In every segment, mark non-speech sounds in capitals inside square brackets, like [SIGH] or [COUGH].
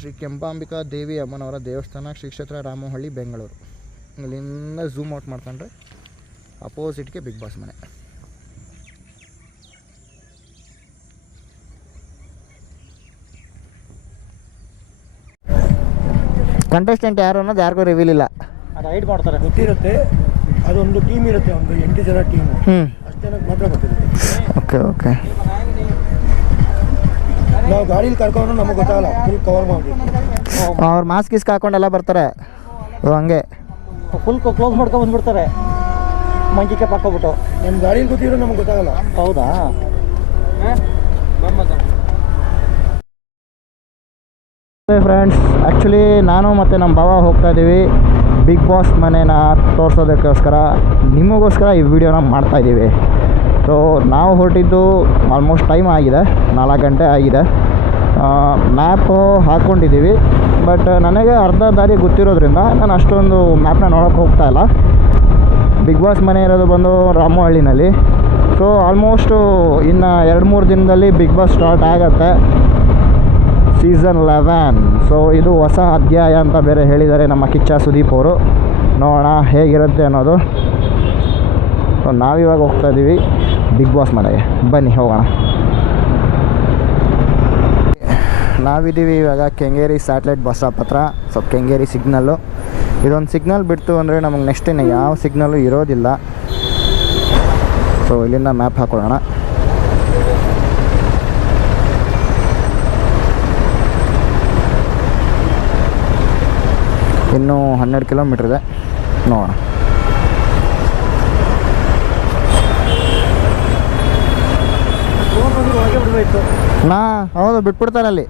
ಶ್ರೀ ಕೆಂಪಾಂಬಿಕಾ ದೇವಿ ಅಮ್ಮನವರ ದೇವಸ್ಥಾನ ಶ್ರೀ ಕ್ಷೇತ್ರ ರಾಮಹಳ್ಳಿ ಬೆಂಗಳೂರು. ಇಲ್ಲಿಂದ ಝೂಮ್ ಔಟ್ ಮಾಡ್ಕೊಂಡ್ರೆ ಅಪೋಸಿಟ್ಗೆ ಬಿಗ್ ಬಾಸ್ ಮನೆ. ಕಂಟೆಸ್ಟೆಂಟ್ ಯಾರು ಅನ್ನೋದು ಯಾರಿಗೂ ರಿವೀಲ್ ಇಲ್ಲ. ಅದು ಮಾಡ್ತಾರೆ. ಗೊತ್ತಿರುತ್ತೆ. ಅದೊಂದು ಟೀಮ್ ಇರುತ್ತೆ ಒಂದು ಎಂಟು ಜನ ಟೀಮ್ ಹ್ಞೂ ಅಷ್ಟು ಜನಕ್ಕೆ ಮಾತ್ರ ಗೊತ್ತಿರುತ್ತೆ. ಓಕೆ ಓಕೆ ನಾವು ಗಾಡೀಲಿ ಕರ್ಕೊಂಡು ನಮಗೆ ಗೊತ್ತಾಗಲ್ಲ. ಫುಲ್ ಕವರ್ ಮಾಡಿ ಅವ್ರು ಮಾಸ್ಕ್ ಗೀಸ್ಕ್ ಹಾಕೊಂಡೆಲ್ಲ ಬರ್ತಾರೆ. ಓ ಹಂಗೆ. ಫುಲ್ ಕ್ಲೋಸ್ ಮಾಡ್ಕೊಂಡು ಬಂದ್ಬಿಡ್ತಾರೆ. ಮಂಜಿಕೆ ಹಾಕೋಬಿಟ್ಟು ನಿಮ್ಮ ಗಾಡೀಲಿ ಗೊತ್ತಿರೋ ನಮಗೆ ಗೊತ್ತಾಗಲ್ಲ. ಹೌದಾ? ಫ್ರೆಂಡ್ಸ್ ಆ್ಯಕ್ಚುಲಿ ನಾನು ಮತ್ತು ನಮ್ಮ ಭಾವ ಹೋಗ್ತಾ ಇದ್ದೀವಿ ಬಿಗ್ ಬಾಸ್ ಮನೇನ ತೋರಿಸೋದಕ್ಕೋಸ್ಕರ. ನಿಮಗೋಸ್ಕರ ಈ ವಿಡಿಯೋನ ಮಾಡ್ತಾ ಇದ್ದೀವಿ ಸೊ ನಾವು ಹೊರಟಿದ್ದು ಆಲ್ಮೋಸ್ಟ್ ಟೈಮ್ ಆಗಿದೆ, ನಾಲ್ಕು ಗಂಟೆ ಆಗಿದೆ. ಮ್ಯಾಪು ಹಾಕ್ಕೊಂಡಿದ್ದೀವಿ ಬಟ್ ನನಗೆ ಅರ್ಧ ದಾರಿ ಗೊತ್ತಿರೋದ್ರಿಂದ ನಾನು ಅಷ್ಟೊಂದು ಮ್ಯಾಪ್ನ ನೋಡೋಕ್ಕೆ ಹೋಗ್ತಾ ಇಲ್ಲ. ಬಿಗ್ ಬಾಸ್ ಮನೆ ಇರೋದು ಬಂದು ರಾಮಹಳ್ಳಿನಲ್ಲಿ. ಸೊ ಆಲ್ಮೋಸ್ಟು ಇನ್ನು ಎರಡು ಮೂರು ದಿನದಲ್ಲಿ ಬಿಗ್ ಬಾಸ್ ಸ್ಟಾರ್ಟ್ ಆಗತ್ತೆ. ಸೀಸನ್ ಲೆವೆನ್ ಸೊ ಇದು ಹೊಸ ಅಧ್ಯಾಯ ಅಂತ ಬೇರೆ ಹೇಳಿದ್ದಾರೆ ನಮ್ಮ ಕಿಚ್ಚ ಸುದೀಪ್ ಅವರು. ನೋಡೋಣ ಹೇಗಿರುತ್ತೆ ಅನ್ನೋದು. ಸೊ ನಾವಿವಾಗ ಹೋಗ್ತಾ ಇದ್ದೀವಿ ಬಿಗ್ ಬಾಸ್ ಮನೆಗೆ. ಬನ್ನಿ, ಹೋಗೋಣ. ನಾವಿದ್ದೀವಿ ಇವಾಗ ಕೆಂಗೇರಿ ಸ್ಯಾಟಲೈಟ್ ಬಸ್ ಸ್ಟಾಪ್ ಹತ್ರ. ಸೊ ಕೆಂಗೇರಿ ಸಿಗ್ನಲ್ಲು ಇದೊಂದು ಸಿಗ್ನಲ್ ಬಿಡ್ತು ಅಂದರೆ ನಮಗೆ ನೆಕ್ಸ್ಟ್ ಇನ್ನು ಯಾವ ಸಿಗ್ನಲ್ಲು ಇರೋದಿಲ್ಲ. ಸೊ ಇಲ್ಲಿಂದ ಮ್ಯಾಪ್ ಹಾಕೊಳ್ಳೋಣ. ಇನ್ನೂ ಹನ್ನೆರಡು ಕಿಲೋಮೀಟ್ರ್ ಇದೆ. ನೋಡೋಣ. ಬಿಡಬೇಕು ನಾ, ಹೌದು ಬಿಟ್ಬಿಡ್ತಾರೆ ಅಲ್ಲಿ.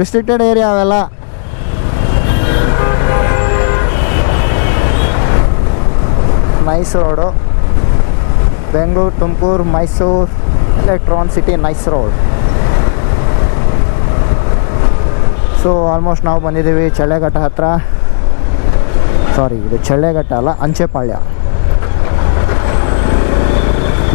ರಿಸ್ಟ್ರಿಕ್ಟೆಡ್ ಏರಿಯಾ ಅವೆಲ್ಲ. NICE road Bengaluru, Tumakuru, Mysuru electron city NICE road so almost ನಾವು ಬಂದಿದ್ದೀವಿ ಚಳ್ಳೆಘಟ್ಟ ಹತ್ರ. ಸಾರಿ ಇದು ಚಳ್ಳೆಘಟ್ಟ ಅಲ್ಲ, ಅಂಚೆಪಾಳ್ಯ.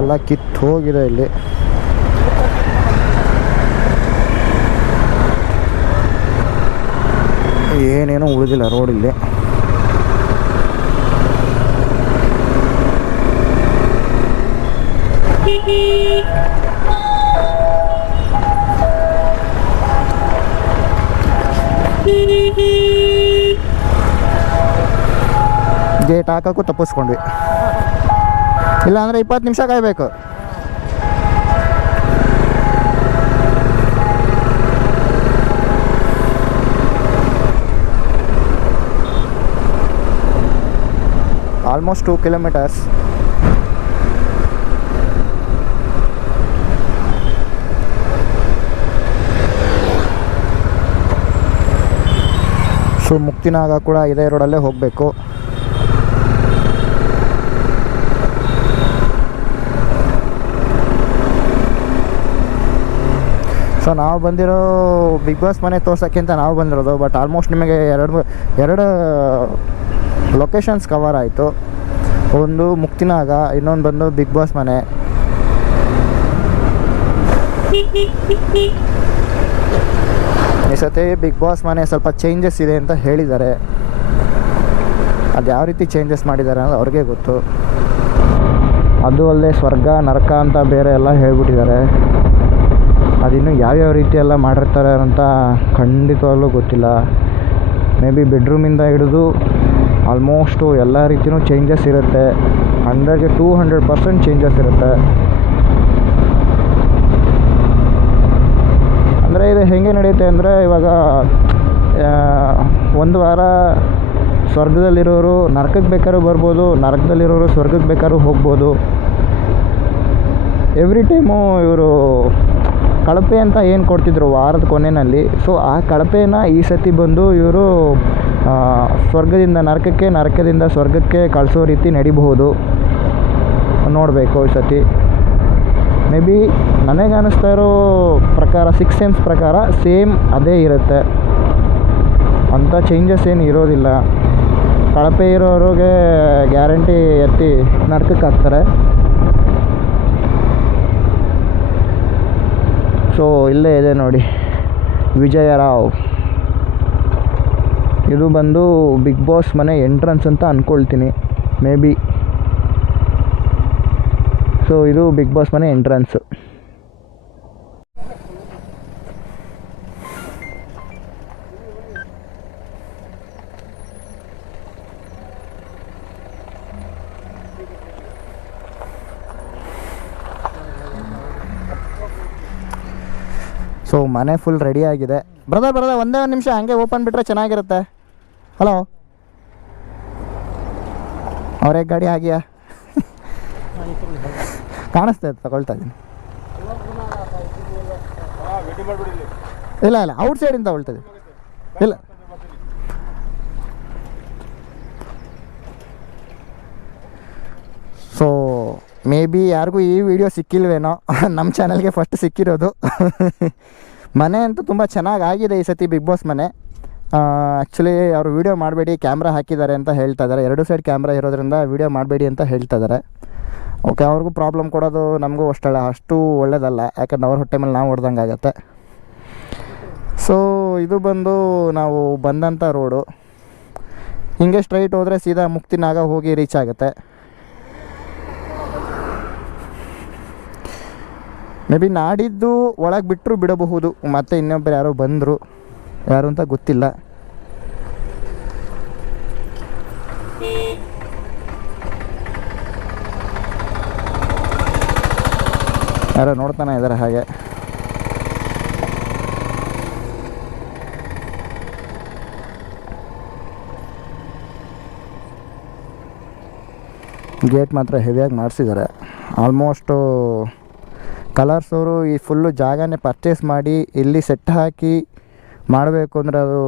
ರೋಡೆಲ್ಲ ಕಿತ್ತು ಹೋಗಿದೆ ಇಲ್ಲಿ. ಏನೇನೂ ಉಳಿದಿಲ್ಲ ರೋಡ್ ಇಲ್ಲಿ. ಗೇಟ್ ಹಾಕೋಕ್ಕೂ ತಪ್ಪಿಸ್ಕೊಂಡ್ವಿ. ಇಲ್ಲ ಅಂದ್ರೆ ಇಪ್ಪತ್ತು ನಿಮಿಷ ಕಾಯಬೇಕು. Almost two kilometres so Muktinaga ಕೂಡ ಇದೇ ರೋಡಲ್ಲೇ ಹೋಗಬೇಕು. ಸೊ ನಾವು ಬಂದಿರೋ ಬಿಗ್ ಬಾಸ್ ಮನೆ ತೋರ್ಸೋಕ್ಕಿಂತ ನಾವು ಬಂದಿರೋದು ಬಟ್ ಆಲ್ಮೋಸ್ಟ್ ನಿಮಗೆ ಎರಡು ಎರಡು ಲೊಕೇಶನ್ಸ್ ಕವರ್ ಆಯಿತು. ಒಂದು ಮುಕ್ತಿನಾಗ, ಇನ್ನೊಂದು ಬಂದು ಬಿಗ್ ಬಾಸ್ ಮನೆ. ಈ ಸತಿ ಬಿಗ್ ಬಾಸ್ ಮನೆ ಸ್ವಲ್ಪ ಚೇಂಜಸ್ ಇದೆ ಅಂತ ಹೇಳಿದ್ದಾರೆ. ಅದು ಯಾವ ರೀತಿ ಚೇಂಜಸ್ ಮಾಡಿದ್ದಾರೆ ಅನ್ನೋದು ಅವ್ರಿಗೆ ಗೊತ್ತು. ಅದು ಅಲ್ಲದೆ ಸ್ವರ್ಗ, ನರಕ ಅಂತ ಬೇರೆ ಎಲ್ಲ ಹೇಳ್ಬಿಟ್ಟಿದ್ದಾರೆ. ಅದಿನ್ನು ಯಾವ್ಯಾವ ರೀತಿ ಎಲ್ಲ ಮಾಡಿರ್ತಾರೆ ಅಂತ ಖಂಡಿತವಾಗ್ಲೂ ಗೊತ್ತಿಲ್ಲ. ಮೇ ಬಿ ಬೆಡ್ರೂಮಿಂದ ಹಿಡಿದು ಆಲ್ಮೋಸ್ಟು ಎಲ್ಲ ರೀತಿಯೂ ಚೇಂಜಸ್ ಇರುತ್ತೆ. ಅಂದಾಜು ಟೂ ಹಂಡ್ರೆಡ್ ಪರ್ಸೆಂಟ್ ಚೇಂಜಸ್ ಇರುತ್ತೆ. ಅಂದರೆ ಇದು ಹೇಗೆ ನಡೆಯುತ್ತೆ ಅಂದರೆ ಇವಾಗ ಒಂದು ವಾರ ಸ್ವರ್ಗದಲ್ಲಿರೋರು ನರಕಕ್ಕೆ ಬೇಕಾದ್ರೂ ಬರ್ಬೋದು, ನರಕದಲ್ಲಿರೋರು ಸ್ವರ್ಗಕ್ಕೆ ಬೇಕಾದ್ರೂ ಹೋಗ್ಬೋದು. ಎವ್ರಿ ಟೈಮು ಇವರು ಕಳಪೆ ಅಂತ ಏನು ಕೊಡ್ತಿದ್ರು ವಾರದ ಕೊನೆಯಲ್ಲಿ ಸೊ ಆ ಕಳಪೆನ ಈ ಸತಿ ಬಂದು ಇವರು ಸ್ವರ್ಗದಿಂದ ನರಕಕ್ಕೆ, ನರಕದಿಂದ ಸ್ವರ್ಗಕ್ಕೆ ಕಳಿಸೋ ರೀತಿ ನಡಿಬಹುದು. ನೋಡಬೇಕು ಈ ಸತಿ. ಮೇ ಬಿ ನನಗೆ ಅನ್ನಿಸ್ತಾ ಇರೋ ಪ್ರಕಾರ ಸಿಕ್ಸ್ ಸೆನ್ಸ್ ಪ್ರಕಾರ ಸೇಮ್ ಅದೇ ಇರುತ್ತೆ. ಅಂಥ ಚೇಂಜಸ್ ಏನು ಇರೋದಿಲ್ಲ. ಕಳಪೆ ಇರೋರಿಗೆ ಗ್ಯಾರಂಟಿ ಎತ್ತಿ ನರಕಕ್ಕೆ ಹಾಕ್ತಾರೆ ಸೊ ಇಲ್ಲೇ ಇದೆ ನೋಡಿ. ವಿಜಯರಾವ್ ಇದು ಬಂದು ಬಿಗ್ ಬಾಸ್ ಮನೆ ಎಂಟ್ರೆನ್ಸ್ ಅಂತ ಅಂದ್ಕೊಳ್ತೀನಿ ಮೇ ಬಿ ಸೊ ಇದು ಬಿಗ್ ಬಾಸ್ ಮನೆ ಎಂಟ್ರೆನ್ಸ್ ಸೊ ಮನೆ ಫುಲ್ ರೆಡಿ ಆಗಿದೆ. ಬ್ರದರ್ ಬ್ರದರ್ ಒಂದೇ ಒಂದು ನಿಮಿಷ ಹಂಗೆ ಓಪನ್ ಬಿಟ್ಟರೆ ಚೆನ್ನಾಗಿರುತ್ತೆ. ಹಲೋ ಅವರೇ, ಗಾಡಿ ಆಗಿಯಾ [LAUGHS] ಕಾಣಿಸ್ತಾ ಇತ್ತು, ತಗೊಳ್ತಾ ಇದ್ದೀನಿ. ಇಲ್ಲ ಇಲ್ಲ ಔಟ್ ಸೈಡಿಂದ ತಗೊಳ್ತಾ ಇದ್ದೀನಿ. ಇಲ್ಲ ಸೊ ಮೇ ಬಿ ಯಾರಿಗೂ ಈ ವಿಡಿಯೋ ಸಿಕ್ಕಿಲ್ವೇನೋ ನಮ್ಮ ಚಾನಲ್ಗೆ ಫಸ್ಟ್ ಸಿಕ್ಕಿರೋದು. [LAUGHS] ಮನೆ ಅಂತೂ ತುಂಬ ಚೆನ್ನಾಗಿ ಆಗಿದೆ ಈ ಸತಿ ಬಿಗ್ ಬಾಸ್ ಮನೆ. ಆ್ಯಕ್ಚುಲಿ ಅವರು ವೀಡಿಯೋ ಮಾಡಬೇಡಿ ಕ್ಯಾಮ್ರಾ ಹಾಕಿದ್ದಾರೆ ಅಂತ ಹೇಳ್ತಾ ಇದ್ದಾರೆ. ಎರಡು ಸೈಡ್ ಕ್ಯಾಮ್ರಾ ಇರೋದ್ರಿಂದ ವೀಡಿಯೋ ಮಾಡಬೇಡಿ ಅಂತ ಹೇಳ್ತಾ ಇದ್ದಾರೆ. ಓಕೆ ಅವ್ರಿಗೂ ಪ್ರಾಬ್ಲಮ್ ಕೊಡೋದು ನಮಗೂ ಅಷ್ಟಲ್ಲ ಅಷ್ಟು ಒಳ್ಳೇದಲ್ಲ. ಯಾಕಂದ್ರೆ ಅವ್ರ ಹೊಟ್ಟೆ ಮೇಲೆ ನಾವು ಹೊಡೆದಂಗೆ ಆಗುತ್ತೆ. ಸೊ ಇದು ಬಂದು ನಾವು ಬಂದಂಥ ರೋಡು ಹಿಂಗೆ ಸ್ಟ್ರೈಟ್ ಹೋದರೆ ಸೀದಾ ಮುಕ್ತಿನಾಗ ಹೋಗಿ ರೀಚ್ ಆಗುತ್ತೆ. ಮೇ ಬಿ ನಾಡಿದ್ದು ಒಳಗೆ ಬಿಟ್ಟರು ಬಿಡಬಹುದು. ಮತ್ತೆ ಇನ್ನೊಬ್ಬರು ಯಾರೋ ಬಂದರು. ಯಾರು ಅಂತ ಗೊತ್ತಿಲ್ಲ. ಯಾರೋ ನೋಡ್ತಾನೆ ಇದ್ದಾರೆ ಹಾಗೆ. ಗೇಟ್ ಮಾತ್ರ ಹೆವಿಯಾಗಿ ಮಾಡಿಸಿದ್ದಾರೆ. ಆಲ್ಮೋಸ್ಟು ಕಲರ್ಸ್ ಅವರು ಈ ಫುಲ್ಲು ಜಾಗನೇ ಪರ್ಚೇಸ್ ಮಾಡಿ ಇಲ್ಲಿ ಸೆಟ್ ಹಾಕಿ ಮಾಡಬೇಕು ಅಂದರೆ ಅದು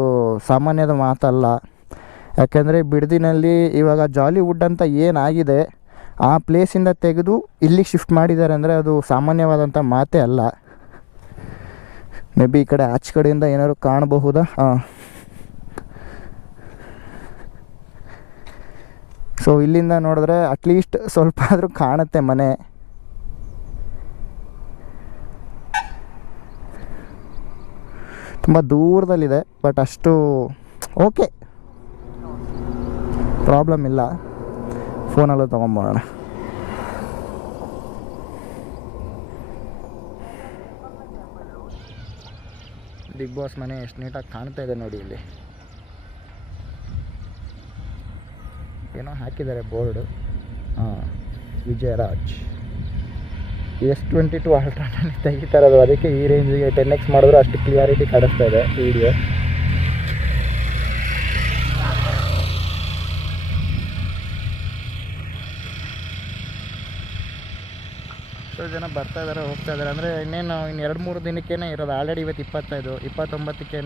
ಸಾಮಾನ್ಯದ ಮಾತಲ್ಲ. ಯಾಕೆಂದರೆ ಬಿಡದಿನಲ್ಲಿ ಇವಾಗ ಜಾಲಿವುಡ್ ಅಂತ ಏನಾಗಿದೆ, ಆ ಪ್ಲೇಸಿಂದ ತೆಗೆದು ಇಲ್ಲಿಗೆ ಶಿಫ್ಟ್ ಮಾಡಿದ್ದಾರೆ ಅಂದರೆ ಅದು ಸಾಮಾನ್ಯವಾದಂಥ ಮಾತೇ ಅಲ್ಲ. ಮೇ ಬಿ ಈ ಕಡೆ ಆಚೆ ಕಡೆಯಿಂದ ಏನಾದ್ರು ಕಾಣಬಹುದಾ? ಹಾಂ ಸೊ ಇಲ್ಲಿಂದ ನೋಡಿದ್ರೆ ಅಟ್ಲೀಸ್ಟ್ ಸ್ವಲ್ಪ ಆದರೂ ಕಾಣುತ್ತೆ ಮನೆ. ತುಂಬ ದೂರದಲ್ಲಿದೆ ಬಟ್ ಅಷ್ಟು ಓಕೆ ಪ್ರಾಬ್ಲಮ್ ಇಲ್ಲ. ಫೋನಲ್ಲೂ ತೊಗೊಂಬೋಣ ಬಿಗ್ ಬಾಸ್ ಮನೆ ಎಷ್ಟು ನೀಟಾಗಿ ಕಾಣ್ತಾ ಇದೆ ನೋಡಿ ಇಲ್ಲಿ. ಏನೋ ಹಾಕಿದ್ದಾರೆ ಬೋರ್ಡು. ಹಾಂ, ವಿಜಯರಾಜ್. ಎಸ್ ಟ್ವೆಂಟಿ ಟು ಅಲ್ಟ್ರಾನಲ್ಲಿ ತೆಗಿತಾ ಇರೋದು ಅದಕ್ಕೆ ಈ ರೇಂಜಿಗೆ ಟೆನ್ ಎಕ್ಸ್ ಮಾಡಿದ್ರು ಅಷ್ಟು ಕ್ಲಿಯಾರಿಟಿ ಕಾಣಿಸ್ತಾ ಇದೆ ವಿಡಿಯೋ ಎಷ್ಟೋ ಜನ ಬರ್ತಾ ಇದ್ದಾರೆ ಹೋಗ್ತಾ ಇದ್ದಾರೆ ಅಂದರೆ ಇನ್ನೇನು ಇನ್ನು ಎರಡು ಮೂರು ದಿನಕ್ಕೇ ಇರೋದು. ಆಲ್ರೆಡಿ ಇವತ್ತು ಇಪ್ಪತ್ತೈದು. ಇಪ್ಪತ್ತೊಂಬತ್ತಕ್ಕೇ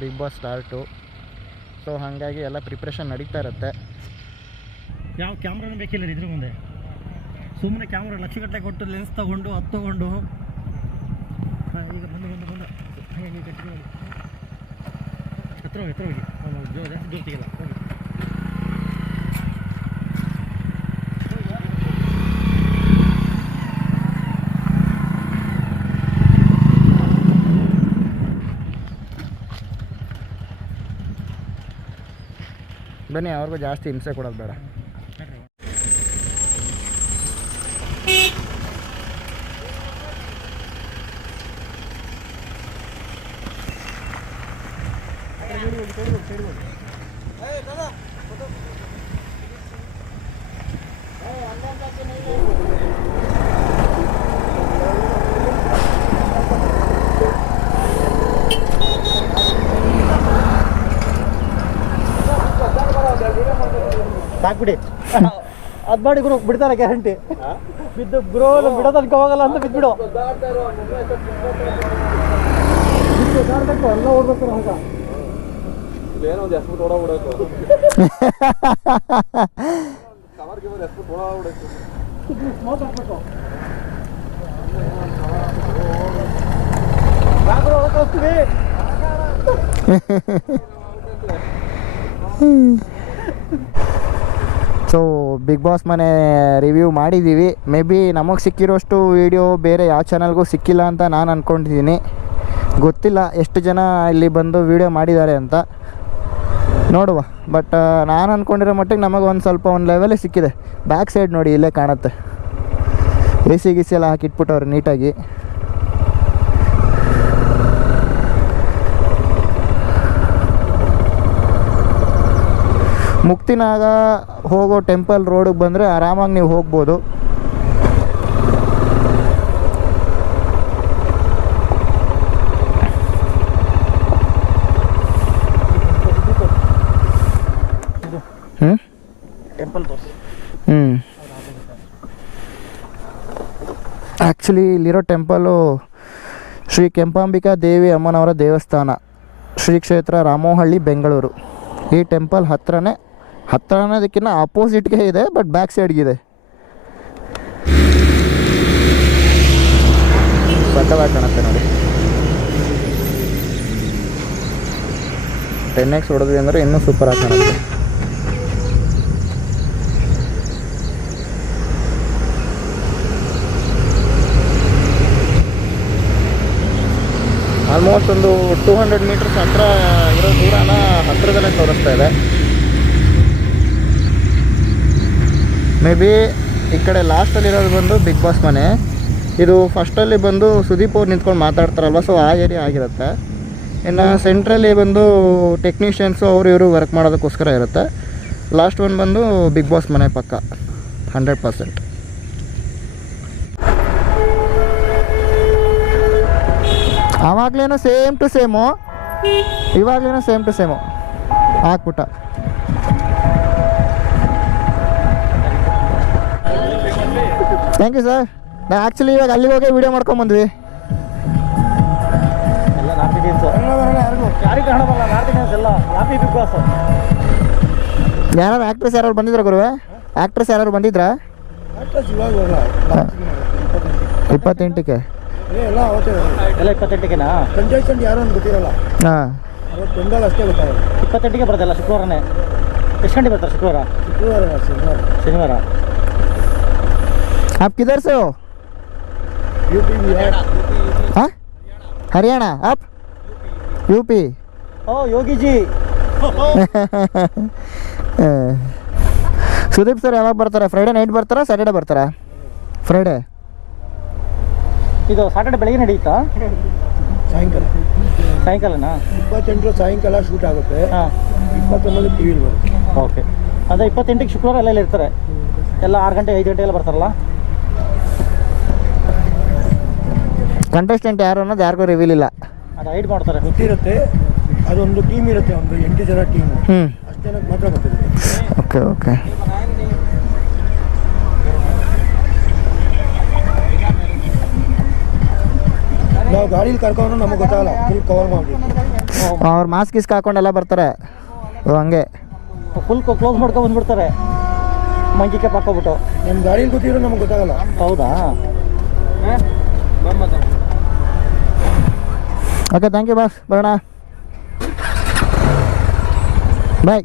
ಬಿಗ್ ಬಾಸ್ ಸ್ಟಾರ್ಟು ಸೊ ಹಾಗಾಗಿ ಎಲ್ಲ ಪ್ರಿಪ್ರೇಷನ್ ನಡೀತಾ ಇರುತ್ತೆ. ಯಾವ ಕ್ಯಾಮ್ರಾನು ಬೇಕಿಲ್ಲ ಇದ್ರ ಮುಂದೆ ಸುಮ್ಮನೆ ಕ್ಯಾಮ್ರಾ ಲಕ್ಷಗಟ್ಟೆ ಕೊಟ್ಟು ಲೆನ್ಸ್ ತಗೊಂಡು, ಅದು ತಗೊಂಡು. ಈಗ ಬಂದು ಬಂದು ಬಂದು. ಹಾಗೆ ಹೀಗೆ ಗಟ್ಟಿ ಹತ್ರ ಹೋಗಿ ಹತ್ರ ಹೋಗಿ. ಜಾಸ್ತಿ ದೂರ ಹೋಗಿ. ಬನ್ನಿ, ಅವ್ರಿಗೂ ಜಾಸ್ತಿ ಹಿಂಸೆ ಕೊಡೋದು ಬೇಡ. ಸಾಕ್ಬಿಡಿ ಅದ್ ಮಾಡಿ ಗುರು ಬಿಡ್ತಾರೆ ಗ್ಯಾರಂಟಿ ಬಿದ್ದು ಗುರು ಬಿಡೋ ತನಕ ಹೋಗಲ್ಲ ಅಂತ ಬಿದ್ಬಿಡು ಬಿದ್ದು ಓಡಾಡ್ಬೇಕು, ಎಲ್ಲ ಓಡ್ಬೇಕು ಹಂಗ ಸ್ಮೋಕ್ ಸೊ ಬಿಗ್ ಬಾಸ್ ಮನೆ ರಿವ್ಯೂ ಮಾಡಿದ್ದೀವಿ. ಮೇ ಬಿ ನಮಗೆ ಸಿಕ್ಕಿರೋಷ್ಟು ವೀಡಿಯೋ ಬೇರೆ ಯಾವ ಚಾನಲ್ಗೂ ಸಿಕ್ಕಿಲ್ಲ ಅಂತ ನಾನು ಅಂದ್ಕೊಂಡಿದ್ದೀನಿ ಗೊತ್ತಿಲ್ಲ ಎಷ್ಟು ಜನ ಇಲ್ಲಿ ಬಂದು ವೀಡಿಯೋ ಮಾಡಿದ್ದಾರೆ ಅಂತ. ನೋಡುವ. ಬಟ್ ನಾನು ಅಂದ್ಕೊಂಡಿರೋ ಮಟ್ಟಿಗೆ ನಮಗೆ ಒಂದು ಸ್ವಲ್ಪ ಒಂದು ಲೆವೆಲೇ ಸಿಕ್ಕಿದೆ. ಬ್ಯಾಕ್ ಸೈಡ್ ನೋಡಿ ಇಲ್ಲೇ ಕಾಣುತ್ತೆ. ಎ ಸಿ ಗಿಸಿ ಎಲ್ಲ ಹಾಕಿಟ್ಬಿಟ್ಟವ್ರು ನೀಟಾಗಿ ಮುಕ್ತಿನಾಗ ಹೋಗೋ ಟೆಂಪಲ್ ರೋಡಿಗೆ ಬಂದರೆ ಆರಾಮಾಗಿ ನೀವು ಹೋಗ್ಬೋದು. ಹ್ಞೂ ಆ್ಯಕ್ಚುಲಿ ಇಲ್ಲಿರೋ ಟೆಂಪಲು ಶ್ರೀ ಕೆಂಪಾಂಬಿಕಾ ದೇವಿ ಅಮ್ಮನವರ ದೇವಸ್ಥಾನ ಶ್ರೀ ಕ್ಷೇತ್ರ ರಾಮೋಹಳ್ಳಿ ಬೆಂಗಳೂರು. ಈ ಟೆಂಪಲ್ ಹತ್ರನೇ ಹತ್ರ ಅನ್ನೋದಕ್ಕಿಂತ ಅಪೋಸಿಟ್ಗೆ ಇದೆ ಬಟ್ ಬ್ಯಾಕ್ ಸೈಡ್ಗಿದೆ ಸಕ್ಕದಾಗಿ ಕಾಣುತ್ತೆ ನೋಡಿ. ಟೆನ್ ಎಕ್ಸ್ ಹೊಡೆದ್ವಿ ಅಂದರೆ ಇನ್ನೂ ಸೂಪರಾಗಿ ಕಾಣುತ್ತೆ. ಆಲ್ಮೋಸ್ಟ್ ಒಂದು ಟೂ ಹಂಡ್ರೆಡ್ ಮೀಟರ್ಸ್ ಹತ್ತಿರ ಇರೋ ದೂರನ ಹತ್ತಿರದಲ್ಲೇ ತೋರಿಸ್ತಾ ಇದೆ. ಮೇ ಬಿ ಈ ಕಡೆ ಲಾಸ್ಟಲ್ಲಿರೋದು ಬಂದು ಬಿಗ್ ಬಾಸ್ ಮನೆ. ಇದು ಫಸ್ಟಲ್ಲಿ ಬಂದು ಸುದೀಪ್ ಅವ್ರು ನಿಂತ್ಕೊಂಡು ಮಾತಾಡ್ತಾರಲ್ವ ಸೊ ಆ ಏರಿಯಾ ಆಗಿರುತ್ತೆ. ಇನ್ನು ಸೆಂಟ್ರಲ್ಲಿ ಬಂದು ಟೆಕ್ನಿಷಿಯನ್ಸು ಅವರು ಇವರು ವರ್ಕ್ ಮಾಡೋದಕ್ಕೋಸ್ಕರ ಇರುತ್ತೆ. ಲಾಸ್ಟ್ ಒನ್ ಬಂದು ಬಿಗ್ ಬಾಸ್ ಮನೆ ಪಕ್ಕ ಹಂಡ್ರೆಡ್ ಪರ್ಸೆಂಟ್ ಆವಾಗಲೇನೋ ಸೇಮ್ ಟು ಸೇಮು ಇವಾಗಲೇನೋ ಸೇಮ್ ಟು ಸೇಮು ಹಾಕ್ಬಿಟ್ಟ. ಥ್ಯಾಂಕ್ ಯು ಸರ್ ನಾ ಆ್ಯಕ್ಚುಲಿ ಇವಾಗ ಅಲ್ಲಿಗೆ ಹೋಗಿ ವೀಡಿಯೋ ಮಾಡ್ಕೊಂಬಂದ್ವಿ ಯಾರು ಆ್ಯಕ್ಟ್ರೆಸ್ ಯಾರು ಬಂದಿದ್ರ ಗುರುವೆ? ಆ್ಯಕ್ಟ್ರೆಸ್ ಯಾರು ಬಂದಿದ್ರಾ? ಆಕ್ಟ್ರೆಸ್ ಇವಾಗ ಹೋಗಲ್ಲ ಇಪ್ಪತ್ತೆಂಟಕ್ಕೆ. ಏ, ಎಲ್ಲ ಓಕೆ ಎಲ್ಲ ಇಪ್ಪತ್ತೆಂಟಿಗೆನಾ ಕಂಜೆಷನ್ ಯಾರು ಅಂತ ಗೊತ್ತಿರಲ್ಲ. ಹಾಂ. ಅಷ್ಟೇ ಗೊತ್ತಾಗಲ್ಲ. ಇಪ್ಪತ್ತೆಂಟಿಗೆ ಬರ್ತಲ್ಲ ಶುಕ್ರವಾರನೇ? ಎಷ್ಟು ಗಂಟೆ ಬರ್ತಾರೆ ಶುಕ್ರವಾರ? ಶುಕ್ರವಾರ ಶನಿವಾರ. ಶನಿವಾರ. आप किधर से हो ಯು ಪಿ ಬಿಹಾರ್ हाँ हरियाणा आप यूपी ಓ ಯೋಗಿಜಿ [LAUGHS] ಸುದೀಪ್ ಸರ್ ಯಾವಾಗ ಬರ್ತಾರೆ ಫ್ರೈಡೆ ನೈಟ್ ಬರ್ತಾರಾ ಸ್ಯಾಟರ್ಡೆ ಬರ್ತಾರಾ ಫ್ರೈಡೆ ಇದು ಸಾಟರ್ಡೆ ಬೆಳಗ್ಗೆ ನಡೆಯುತ್ತಾ ಸಾಯಂಕಾಲ ಸಾಯಂಕಾಲನಾ ಇಪ್ಪತ್ತೆಂಟು ಸಾಯಂಕಾಲ ಶೂಟ್ ಆಗುತ್ತೆ ಹಾಂ ಇಪ್ಪತ್ತೊಂಬತ್ತು ಟಿ ವಿಲಿ ಬರುತ್ತೆ ಓಕೆ ಅಂದರೆ ಇಪ್ಪತ್ತೆಂಟಿಗೆ ಶುಕ್ರವಾರ ಎಲ್ಲ ಇರ್ತಾರೆ ಎಲ್ಲ ಆರು ಗಂಟೆ ಐದು ಗಂಟೆ ಎಲ್ಲ ಬರ್ತಾರಲ್ಲ ಕಂಟೆಸ್ಟೆಂಟ್ ಯಾರು ಅನ್ನೋದು ಯಾರಿಗೂ ರಿವೀಲ್ ಇಲ್ಲ. ಅದು ಹೈಡ್ ಮಾಡ್ತಾರೆ. ಗೊತ್ತಿರುತ್ತೆ. ಅದೊಂದು ಟೀಮ್ ಇರುತ್ತೆ ಒಂದು ಎಂಟು ಜನ ಟೀಮ್ ಹ್ಞೂ ಅಷ್ಟು ಜನಕ್ಕೆ ಮಾತ್ರ ಗೊತ್ತಿರುತ್ತೆ. ಓಕೆ ಓಕೆ ನಾವು ಗಾಡೀಲಿ ಕರ್ಕೊಂಡು ನಮಗೆ ಗೊತ್ತಾಗಲ್ಲ. ಫುಲ್ ಕವರ್ ಮಾಡಿ. ಅವ್ರು ಮಾಸ್ಕ್ ಗಿಸ್ಕ್ ಹಾಕೊಂಡೆಲ್ಲ ಬರ್ತಾರೆ. ಓ, ಹಂಗೆ. ಫುಲ್ ಕ್ಲೋಸ್ ಮಾಡ್ಕೊಂಡು ಬಂದ್ಬಿಡ್ತಾರೆ. ಮಂಕಿ ಪಾಕೋಬಿಟ್ಟು ಹಾಕೋಬಿಟ್ಟು ನಿಮ್ಮ ಗಾಡೀಲಿ ಗೊತ್ತಿರೋ ನಮಗೆ ಗೊತ್ತಾಗಲ್ಲ. ಹೌದಾ? ಓಕೆ ಥ್ಯಾಂಕ್ ಯು ಬಾಸ್ ಬರೋಣ ಬಾಯ್